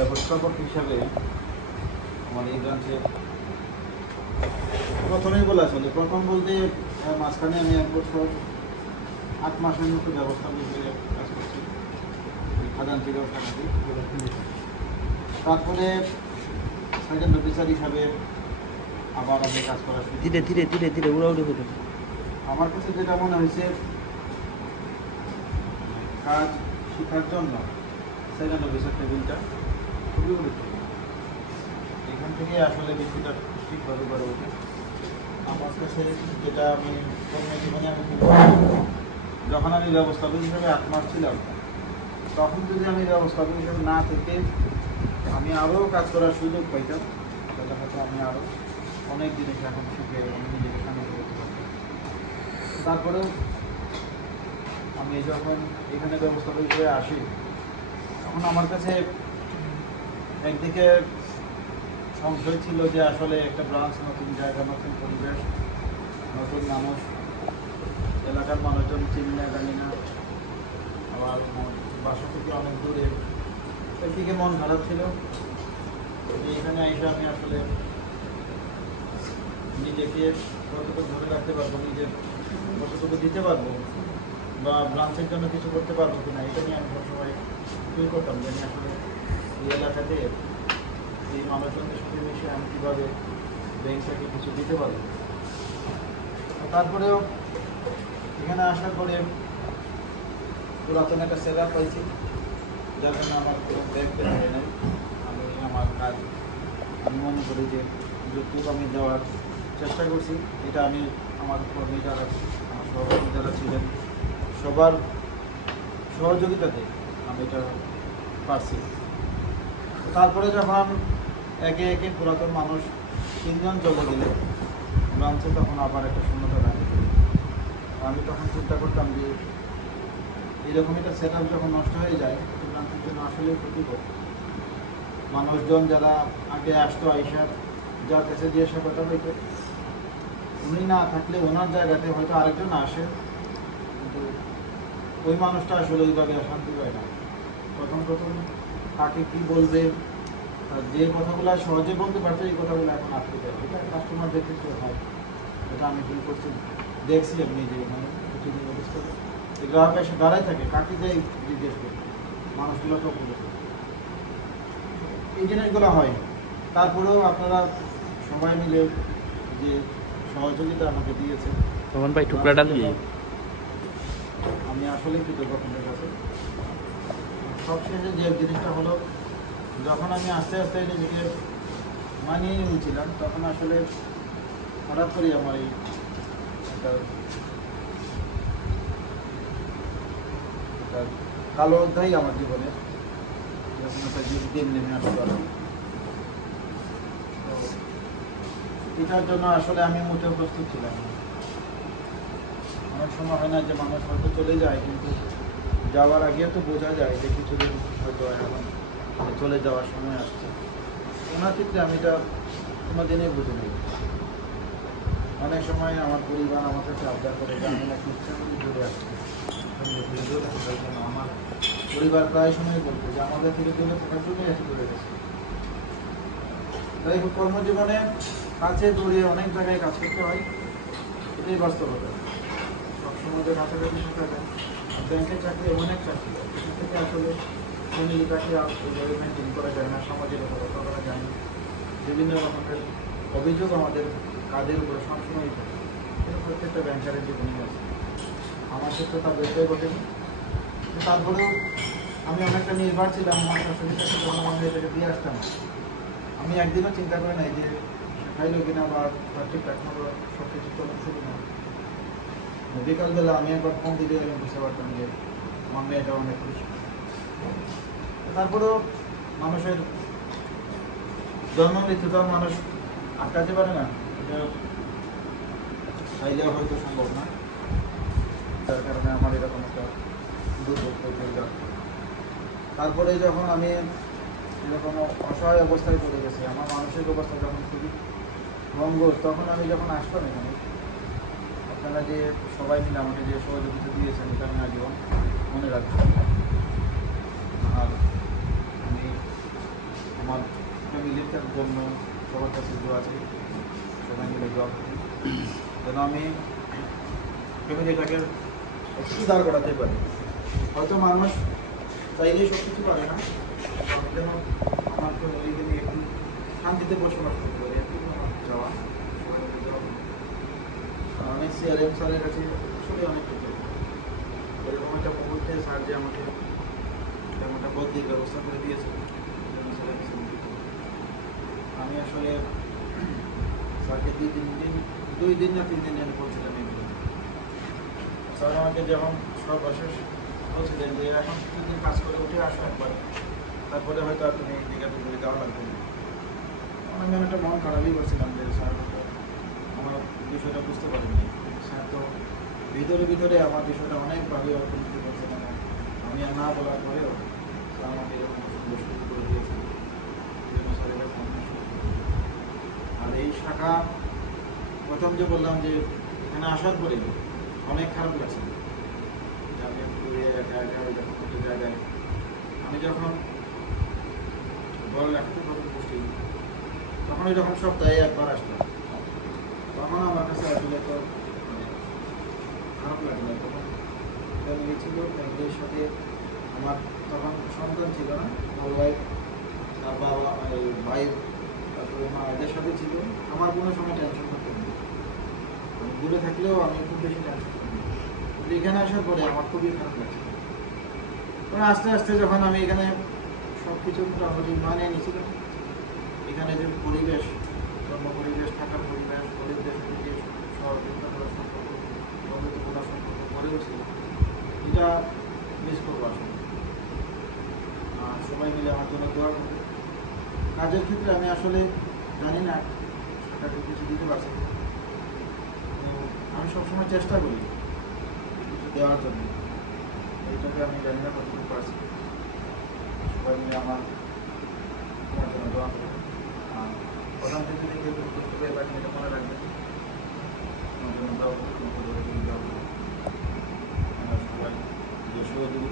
ব্যবস্থাপক হিসাবে আমার এই ব্রাঞ্চে প্রথমেই বলে আসলে প্রথম বলতে মাঝখানে আমি এক বছর আট মাসের মতো ব্যবস্থাপক হিসেবে কাজ করছি। খাজানচি ব্যবস্থাপতি তারপরে সেকেন্ড অফিসার হিসাবে আবার আমি কাজ করা ধীরে ধীরে ধীরে ধীরে উড়াউড়ি করে আমার কাছে যেটা মনে হয়েছে কাজ শেখার জন্য সেকেন্ড অফিসার টেবিলটা খুবই গুরুত্বপূর্ণ এখান থেকে আসলে বিষয়টা ঠিকভাবে গড়ে ওঠে। আমার কাছে যেটা আমি কর্মজীবনে আমি যখন আমি ব্যবস্থাপক হিসেবে আট ছিলাম, তখন যদি আমি ব্যবস্থাপক হিসেবে না থেকে আমি আরও কাজ করার সুযোগ পাইতাম, তাহলে হয়তো আমি আরও অনেক জিনিস এখন শিখে আমি নিজেকে সামনে করতে পারতাম। তারপরেও আমি যখন এখানে ব্যবস্থাপক হিসেবে আসি, তখন আমার কাছে একদিকে সংশয় ছিল যে আসলে একটা ব্রাঞ্চ নতুন জায়গা, নতুন পরিবেশ, নতুন মানুষ, এলাকার মানুষজন চিনি না জানি না। আবার বাসা থেকে অনেক দূরে। একদিকে মন খারাপ ছিল। এখানে এসে আমি আসলে নিজেকে কতটুকু ধরে রাখতে পারব, নিজের কতটুকু দিতে পারব, বা ব্রাঞ্চের জন্য কিছু করতে পারব কিনা, এটা নিয়ে আমি সবসময় ফিল করতাম যে আমি আসলে এই এলাকাতে এই মানুষজনদের সাথে মিশে আমি কীভাবে ব্যাংকটাকে কিছু দিতে পারব? তারপরেও এখানে আসার পরে পুরাতন একটা সেরা পাইছি, যার জন্য আমার কোনো ব্যাংক পেতে নাই। আমি আমার কাজ আমি মনে করি যে যতটুকু আমি দেওয়ার চেষ্টা করছি। এটা আমি আমার কর্মী যারা, আমার সহকর্মী যারা ছিলেন, সবার সহযোগিতাতে আমি এটা পারছি। তারপরে যখন একে একে পুরাতন মানুষ তিনজন চলে গেলে ব্রাঞ্চে তখন আবার একটা শূন্যতা থাকে আমি তখন চিন্তা করতাম যে, এরকম একটা সেট যখন নষ্ট হয়ে যায় ব্রাঞ্চের জন্য আসলে ক্ষতিকর মানুষজন যারা আগে আসতো আইসা, যার কাছে জিজ্ঞাসা কথা বলতো। উনি না থাকলে ওনার জায়গাতে হয়তো আরেকজন আসে, কিন্তু ওই মানুষটা আসলে ওইভাবে শান্তি পায় না। প্রথম প্রথম কাকে কি বলবে যে কথাগুলো সহজে বলতে পারতো এই কথাগুলো এখন আটকে যায় এটা কাস্টমারদের ক্ষেত্রে হয়। এটা আমি ফিল করছি। দেখছি আমি নিজে মানে নোটিস করে এই গ্রাহক এসে দাঁড়ায় থাকে কাকে যাই জিজ্ঞেস করি। মানুষগুলো তো বলে। এই জিনিসগুলো হয়। তারপরেও আপনারা সবাই মিলে যে সহযোগিতা আমাকে দিয়েছে রমন ভাই টুকরা ডাল দিয়ে। আমি আসলে কৃতজ্ঞ আপনাদের কাছে। সবশেষে যে জিনিসটা হলো যখন আমি আস্তে আস্তে নিজেকে মানিয়ে নিয়েছিলাম, তখন আসলে হঠাৎ করে আমার এই কালো অধ্যায় আমার জীবনে, যখন একটা আসলো আর তো এটার জন্য আসলে আমি মোটেও প্রস্তুত ছিলাম অনেক সময় হয় না যে মানুষ হয়তো চলে যায়, কিন্তু যাওয়ার আগে তো বোঝা যায় যে কিছুদিন হয়তো এখন চলে যাওয়ার সময় আসছে। ওনার ক্ষেত্রে আমি এটা কোনো দিনই বুঝে নেই অনেক সময় আমার পরিবার আমার কাছে আবদার করে আমি আমার পরিবার প্রায় সময় বলতো যে আমাদের থেকে দূরে থাকার জন্যই এত দূরে গেছে। তাই কর্মজীবনে কাছে দূরে অনেক জায়গায় কাজ করতে হয়, এটাই বাস্তবতা। সবসময় যে কাছাকাছি থাকা যায়। ব্যাংকের চাকরি এমন এক চাকরি থেকে আসলে আর ওইভাবে মেনটেন করা যায় না সমাজের কথা করা যায় না বিভিন্ন রকমের অভিযোগ আমাদের কাজের উপরে সবসময়ই থাকে। প্রত্যেকটা ব্যাংকারের জীবনেই আছে। আমার ক্ষেত্রে তা বেশি ঘটেনি। তারপরেও আমি অনেকটা নির্ভর ছিলাম, আমার কাছে যখন আমি এটাকে দিয়ে আসতাম আমি একদিনও চিন্তা করি নাই যে খাইলো কিনা বা ঠিকঠাক মতো সব কিছু চলছে কিনা বিকালবেলা আমি একবার ফোন দিলে আমি বুঝতে পারতাম যে আমার মেয়েটা অনেক খুশি। তারপরেও মানুষের জন্ম মৃত্যুটা মানুষ আটকাতে পারে না। এটা চাইলেও হয়তো সম্ভব না। যার কারণে আমার এরকম একটা দুর্ভোগ। তারপরে যখন আমি এরকম অসহায় অবস্থায় পড়ে গেছি, আমার মানসিক অবস্থা যখন খুবই ভঙ্গুর, তখন আমি যখন আসলাম এখানে, আপনারা যে সবাই মিলে আমাকে যে সহযোগিতা দিয়েছেন, এটা আমি আজীবন মনে রাখব আর আমি আমার ফ্যামিলির জন্য সবার কাছে দোয়া আছে সবাই মিলে দোয়া করি যেন আমি ফ্যামিলিটাকে একটু দাঁড় করাতে পারি। হয়তো মানুষ চাইলেই সব কিছু পারে না যেন আমার ফ্যামিলিকে নিয়ে একটু শান্তিতে বসবাস করতে পারি, একটু আমার যাওয়া। অনেক সিআরএম স্যারের কাছে আসলে অনেক এরকম একটা মুহূর্তে স্যার যে আমাকে একটা বদলির ব্যবস্থা করে দিয়েছে। আমি আসলে স্যারকে দুই তিন দিন, দুই দিন না তিন দিন আমি বলছিলাম স্যার আমাকে যখন সর্বশেষ বলছিলেন যে, এখন তিন দিন কাজ করে উঠে আসো একবার। তারপরে হয়তো আর তুমি করে দেওয়া লাগবে না। আমি অনেকটা মন খারাপই করছিলাম যে, স্যার আমার বিষয়টা বুঝতে পারেনি স্যার তো ভিতরে ভিতরে আমার বিষয়টা অনেকভাবে অর্থনীতি করছে মানে আমি আর না বলার পরেও আমাকে এরকম করে দিয়েছে এই জন্য স্যার এটা সম্মান করি। আর এই শাখা প্রথম যে বললাম যে এখানে আসার পরে অনেক খারাপ লাগছে যে আমি ঘুরে একা একা আমি যখন বড় লেখাতে তখন বসি তখন ওই যখন সপ্তাহে একবার আসতাম তখন আমার কাছে আসলে তো খারাপ লাগে না তখন ফ্যামিলি ছিল ফ্যামিলির সাথে আমার তখন সন্তান ছিল না, আমার ওয়াইফ তার বাবা, এই ভাই তারপরে মা এদের সাথে ছিল। আমার কোনো সময় টেনশন থাকতো না। আমি দূরে থাকলেও আমি খুব বেশি টেনশন করি এখানে আসার পরে আমার খুবই খারাপ লাগছে। পরে আস্তে আস্তে যখন আমি এখানে সব কিছু মোটামুটি মানে নিয়েছিলাম, এখানে যে পরিবেশ কর্ম পরিবেশ থাকার পরিবেশ পরিবেশ থেকে সহযোগিতা করার সম্পর্ক বন্ধুত্বপূর্ণ সম্পর্ক গড়ে উঠছিল। এটা মিস করব আসলে। সবাই মিলে আমার জন্য দোয়া করবে। কাজের ক্ষেত্রে আমি আসলে জানি না, সরকারকে কিছু দিতে পারছি আমি সবসময় চেষ্টা করি কিছু দেওয়ার জন্য। এইটাকে আমি জানি না কতটুকু পারছি। সবাই মিলে আমার আমার জন্য দোয়া করবে। প্রধান ক্ষেত্রে করতে পারে বাকি এটা মনে রাখবেন। আমার জন্য দোয়া করবে দোয়া করবে দোয়া করবে সবাই